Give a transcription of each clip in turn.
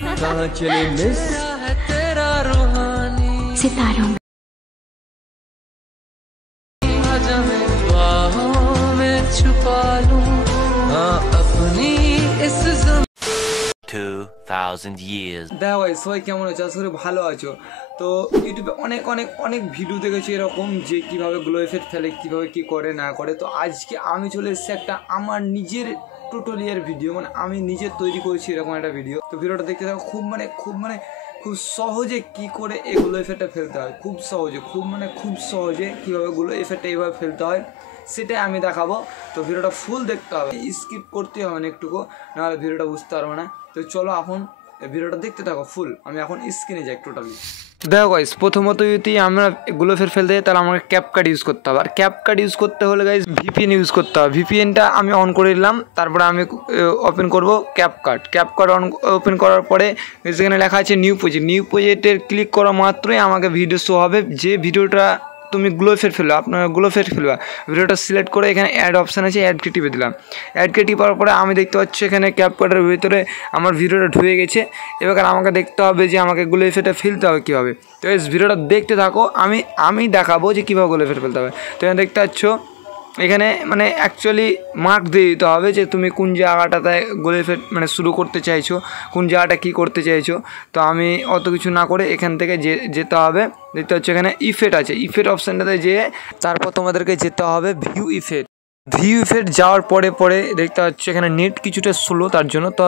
कहाँ चले मिस तेरा रूहानी सितारों में छुपा लूं अपनी इस 2000 years দেখো ভাই সবাই কেমন আছো? আশা করি ভালো আছো। তো ইউটিউবে অনেক অনেক অনেক ভিডিও দেখেছি এরকম যে কীভাবে গ্লো এফেক্ট ফেলে, কীভাবে কী করে না করে। তো আজকে আমি চলে এসেছি একটা আমার নিজের টিউটোরিয়াল ভিডিও, মানে আমি নিজে তৈরি করেছি এরকম একটা ভিডিও। তো ভিডিওটা দেখতে থাকো। খুব সহজে কি করে এই গ্লো এফেক্টটা ফেলতে হয়, খুব সহজে কীভাবে গ্লো এফেক্টটা এইভাবে ফেলতে হয় সেটাই আমি দেখাবো। তো ভিডিওটা ফুল দেখতে হবে, স্কিপ করতে হবে না একটুকু, নাহলে ভিডিওটা বুঝতে পারবে না। তো চলো এখন ভিডিওটা দেখতে থাকো ফুল। আমি এখন স্ক্রিনে যাই টোটালি। দেখো গাইস, প্রথমত যদি আমরা গ্লো এফেক্ট ফেলতে যাই তাহলে আমাকে ক্যাপকাট ইউজ করতে হবে। আর ক্যাপকাট ইউজ করতে হলে গাইস ভিপিএন ইউজ করতে হবে। ভিপিএনটা আমি অন করে দিলাম, তারপরে আমি ওপেন করব ক্যাপকাট ওপেন করার পরে সেখানে লেখা আছে নিউ প্রজেক্টের ক্লিক করা মাত্রই আমাকে ভিডিও শো হবে। যে ভিডিওটা তুমি গ্লো এফেক্ট ফেলবে, আপনার গ্লো এফেক্ট ফেলবা, ভিডিওটা সিলেক্ট করে এখানে অ্যাড অপশান আছে, অ্যাডকে টিপে দিলাম। অ্যাডকে টিপার পরে আমি দেখতে পাচ্ছি এখানে ক্যাপকাটের ভিতরে আমার ভিডিওটা ঢুকে গেছে। এবার আমাকে দেখতে হবে যে আমাকে গ্লো এফেক্টটা ফেলতে হবে কীভাবে। তো এই ভিডিওটা দেখতে থাকো, আমি দেখাবো যে কীভাবে গ্লো এফেক্ট ফেলতে হবে। তো এখানে দেখতে পাচ্ছ এখানে মানে অ্যাকচুয়ালি মার্ক দিয়ে দিতে হবে যে তুমি কোন জায়গাটাতে গ্লো এফেক্ট মানে শুরু করতে চাইছো, কোন জায়গাটা কী করতে চাইছো। তো আমি অত কিছু না করে এখান থেকে যেতে হবে। দেখতে হচ্ছে এখানে ইফেক্ট আছে, ইফেক্ট অপশানটাতে যেয়ে তারপর তোমাদেরকে যেতে হবে ভিউ ইফেক্ট যাওয়ার পরে দেখতে পাচ্ছি এখানে নেট কিছুটা স্লো, তার জন্য তো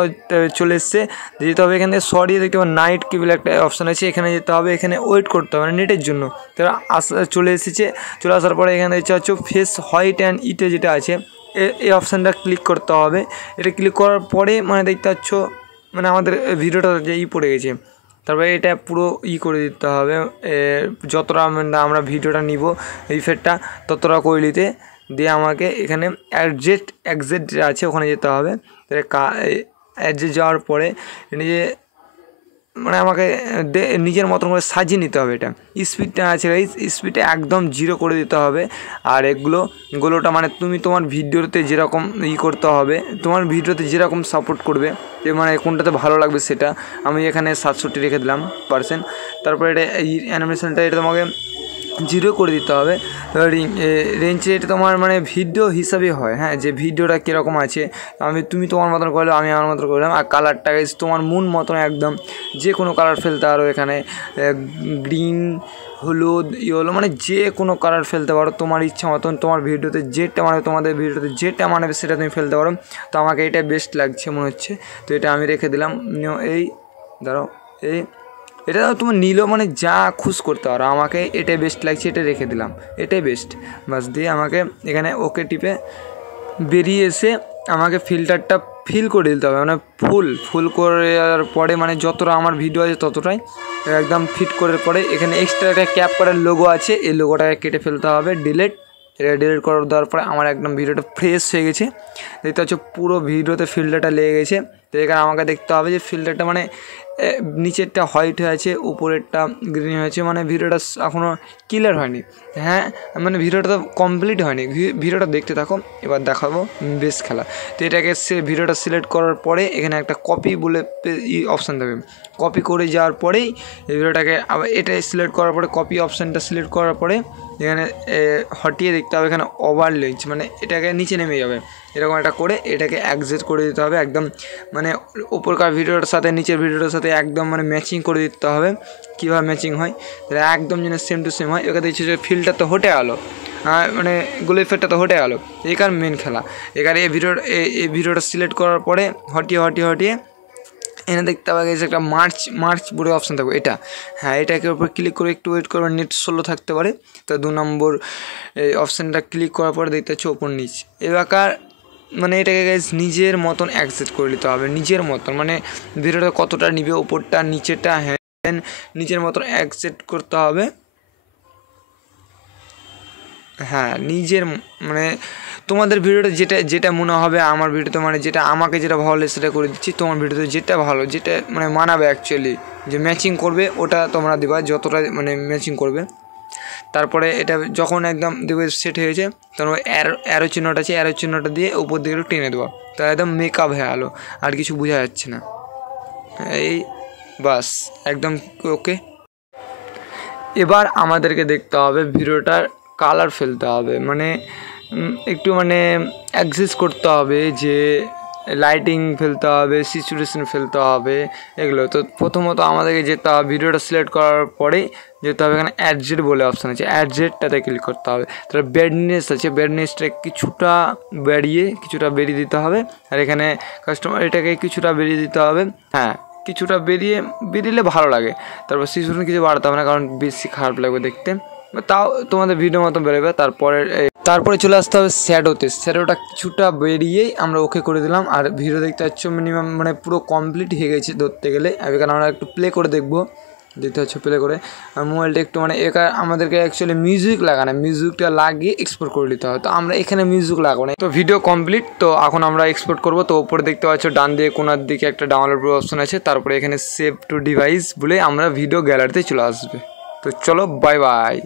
চলে এসছে। যেতে হবে এখানে সরিয়ে দেখতে হবে নাইট কি বলে একটা অপশান আছে, এখানে যেতে হবে, এখানে ওয়েট করতে হবে নেটের জন্য। তো চলে আসার পরে এখানে দেখতে পাচ্ছ ফেস হোয়াইট অ্যান্ড ইটে যেটা আছে এই অপশানটা ক্লিক করতে হবে। এটা ক্লিক করার পরে মানে দেখতে পাচ্ছ মানে আমাদের ভিডিওটা যে পড়ে গেছে। তারপরে এটা পুরো করে দিতে হবে, যতটা আমরা ভিডিওটা নিব ইফেক্টটা ততটা করে নিতে দিয়ে আমাকে এখানে অ্যাডজেট যেটা আছে ওখানে যেতে হবে। অ্যাডজেট যাওয়ার পরে নিজে মানে আমাকে নিজের মতন করে সাজিয়ে নিতে হবে। এটা স্পিডটা আছে গাইস, স্পিডটা একদম 0 করে দিতে হবে। আর এগুলোটা মানে তুমি তোমার ভিডিওতে যেরকম করতে হবে, তোমার ভিডিওতে যেরকম সাপোর্ট করবে, যে মানে কোনটাতে ভালো লাগবে সেটা আমি এখানে 67 রেখে দিলাম %। তারপরে এটা এই অ্যানিমেশনটা এটা তোমাকে 0 করে দিতে হবে। রেঞ্জে এটা তোমার মানে ভিডিও হিসাবে হয়, হ্যাঁ, যে ভিডিওটা কীরকম আছে তুমি তোমার মতন করলে আমি আমার মতন করলাম। আর কালারটা তোমার মন মতন একদম যে কোনো কালার ফেলতে পারো, এখানে গ্রিন, হলুদ, ইয়েলো মানে যে কোনো কালার ফেলতে পারো তোমার ইচ্ছা মতন। তোমার ভিডিওতে যেটা মানে তোমাদের ভিডিওতে যেটা মানাবে সেটা তুমি ফেলতে পারো। তো আমাকে এটা বেস্ট লাগছে মনে হচ্ছে, তো এটা আমি রেখে দিলাম। এটা তুমি নিলেও মানে যা খুশ করতে পারো, আমাকে এটাই বেস্ট লাগছে, এটা রেখে দিলাম, এটাই বেস্ট। বাস দিয়ে আমাকে এখানে ওকে টিপে বেরিয়ে এসে আমাকে ফিল্টারটা ফিল করে দিতে হবে, মানে ফুল করার পরে মানে যতটা আমার ভিডিও আছে ততটাই একদম ফিট করার পরে এখানে এক্সট্রা একটা ক্যাপ করার লোগো আছে, এই লোগোটাকে কেটে ফেলতে হবে, এটা ডিলিট করে দেওয়ার পরে আমার একদম ভিডিওটা ফ্রেশ হয়ে গেছে। দেখতে পাচ্ছ পুরো ভিডিওতে ফিল্টারটা লেগে গেছে। তো এখানে আমাকে দেখতে হবে যে ফিল্টারটা মানে নিচেরটা হোয়াইট হয়ে আছে, উপরেরটা গ্রিন হয়েছে, মানে ভিডিওটা এখনও ক্লিয়ার হয়নি, হ্যাঁ, মানে ভিডিওটা তো কমপ্লিট হয়নি। ভিডিওটা দেখতে থাকো, এবার দেখাবো বেশ খেলা। তো এটাকে ভিডিওটা সিলেক্ট করার পরে এখানে একটা কপি বলে অপশান দেবে, কপি করে যাওয়ার পরেই এই ভিডিওটাকে আবার এটা সিলেক্ট করার পরে কপি অপশানটা সিলেক্ট করার পরে এখানে হটিয়ে দেখতে হবে এখানে ওভারলেজ, মানে এটাকে নিচে নেমে যাবে, এরকম একটা করে এটাকে অ্যাডজাস্ট করে দিতে হবে একদম, মানে উপরকার ভিডিওটার সাথে নিচের ভিডিওটার সাথে একদম মানে ম্যাচিং করে দিতে হবে। কীভাবে ম্যাচিং হয় একদম যেন সেম টু সেম হয়। এখানে দেখছি যে ফিলটা তো হটে গেলো, মানে গ্লো এফেক্টটা তো হটে গেলো, এই কারণ মেন খেলা। এখানে এই ভিডিওটা সিলেক্ট করার পরে হটিয়ে এখানে দেখতে পাওয়া গেছে একটা মার্চ বলে অপশান থাকবে, এটা হ্যাঁ, এটাকে উপর ক্লিক করে একটু ওয়েট করবে, নেট স্লো থাকতে পারে। তো 2 নম্বর এই অপশানটা ক্লিক করার পরে দেখতে হচ্ছে ওপর নিচ এলাকার মানে এটাকে গাইজ নিজের মতন অ্যাডজাস্ট করে নিতে হবে, নিজের মতন মানে ভিডিওটা কতটা নিবে, ওপরটা নিচেরটা হ্যাঁ নিজের মতন অ্যাডজাস্ট করতে হবে। হ্যাঁ, নিজের মানে তোমাদের ভিডিওটা যেটা মনে হবে আমার ভিডিওতে, মানে যেটা আমাকে যেটা ভালো লাগে সেটা করে দিচ্ছি। তোমার ভিডিওতে যেটা ভালো, যেটা মানে মানাবে অ্যাকচুয়ালি যে ম্যাচিং করবে ওটা তোমরা দিবা, যতটা মানে ম্যাচিং করবে। তারপরে এটা যখন একদম দেখবে সেট হয়েছে তখন অ্যারো চিহ্নটা আছে, অ্যারো চিহ্নটা দিয়ে উপর দিকে টেনে দেবো, তো একদম মেকআপ হয়ে গেলো, আর কিছু বোঝা যাচ্ছে না। বাস একদম ওকে। এবার আমাদেরকে দেখতে হবে ভিডিওটার কালার ফেলতে হবে, মানে একটু মানে অ্যাডজাস্ট করতে হবে, যে লাইটিং ফেলতে হবে, সিচুয়েশন ফেলতে হবে এগুলো। তো প্রথমত আমাদেরকে যেতে হবে, ভিডিওটা সিলেক্ট করার পরেই যেতে হবে এখানে অ্যাডজেট বলে অপশান আছে, অ্যাডজেটটাতে ক্লিক করতে হবে। তারপর ব্রাইটনেস আছে, ব্রাইটনেসটা কিছুটা বেরিয়ে দিতে হবে। আর এখানে কাস্টমার এটাকে কিছুটা বেরিয়ে দিতে হবে, হ্যাঁ কিছুটা বেরিয়ে ভালো লাগে। তারপর সিচুয়েশন কিছু বাড়াতে হবে না, কারণ বেশি খারাপ লাগবে দেখতে, তাও তোমাদের ভিডিও মতো বেরোবে। তারপরে চলে আসতে হবে শ্যাডোটা কিছুটা বেরিয়েই আমরা ওকে করে দিলাম। আর ভিডিও দেখতে পাচ্ছ মিনিমাম মানে পুরো কমপ্লিট হয়ে গেছে ধরতে গেলে। এখানে আমরা একটু প্লে করে দেখবো, দেখতে পাচ্ছ প্লে করে। আর মোবাইলটা একটু মানে আমাদেরকে অ্যাকচুয়ালি মিউজিক লাগানো, মিউজিকটা লাগিয়ে এক্সপোর্ট করে দিতে হবে। তো আমরা এখানে মিউজিক লাগাবো না। তো ভিডিও কমপ্লিট, তো এখন আমরা এক্সপোর্ট করবো। তো ওপরে দেখতে পাচ্ছ ডান দিয়ে কোনার দিকে একটা ডাউনলোড অপশন আছে, তারপরে এখানে সেভ টু ডিভাইস বলে আমরা ভিডিও গ্যালারিতে চলে আসবে। তো চলো বাই বাই।